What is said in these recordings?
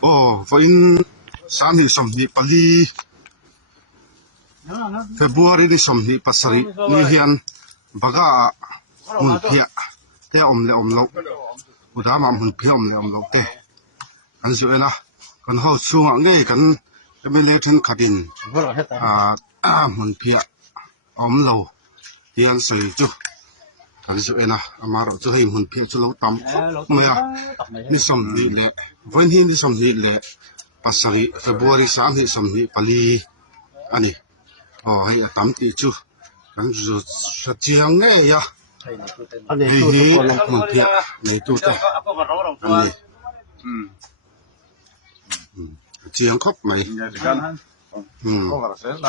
Vậy sáng thì sầm thì pali February đi sầm thì pasari ni hiền baga mun phia te om lo uda ma mun phia om lo te an zu ena kan ho chu nge kan emele thin khadin mun phia om lo hiền sei chu kan zu ena amaro chu hei mun phia chu lo tam maya ni sầm ni le when hi ni sầm ni le pasari February sang hi sầm ni pali ani hei tam ti chu kan zu sa chiang nge ya hi mun phia nei tu te ani chiang khop mai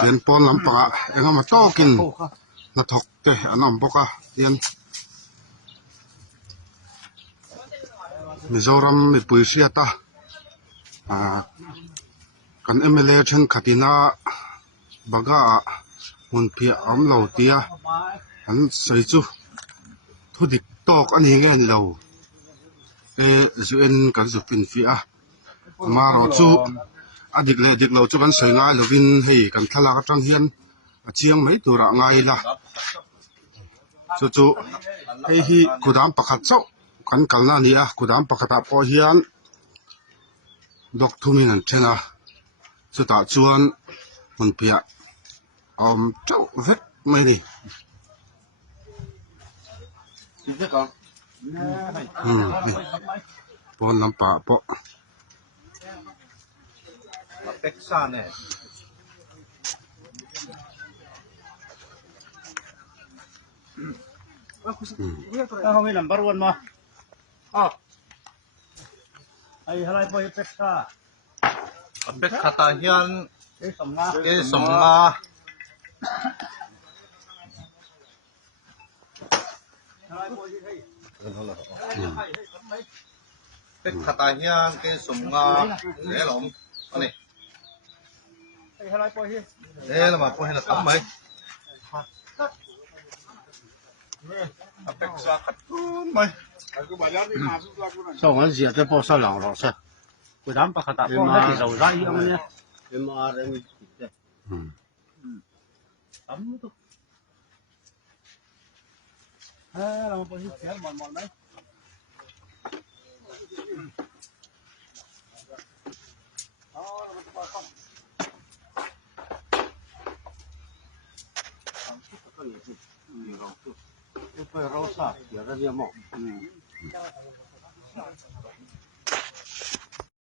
len pon lam pa engam ma tokin na thok te anam boka yen Mizoram mi puisia ta kan MLA then khatina baga mun phia am lo tia an sei chu thu dik tok ani ngen lo zuen kan zu pin fia ma ro chu adik le dik lo chu kan sei ngai lovin hei kan thala ka tang hian a chiang mai tura ngai la chu hei hi kudam pakhat chau kan kalna ni a kudam pakhata po hian dok thumin an thena chuta chuan mun phia chau vek mai ni pon lampa po Texane. Không biết number one mà. Ai halai po yung peksa. Peksa tahian. Somnga. Peksa tahian ke somnga. Lelom. Ani. Đây là mà coi là tắm mấy sao anh giờ tới bao sao lòng rồi sao cái đám bạc tạ phong nó thì giàu ra ý ông nhé em mà đây tắm thôi là một cái gì mòn đấy Rosa, ya habíamos.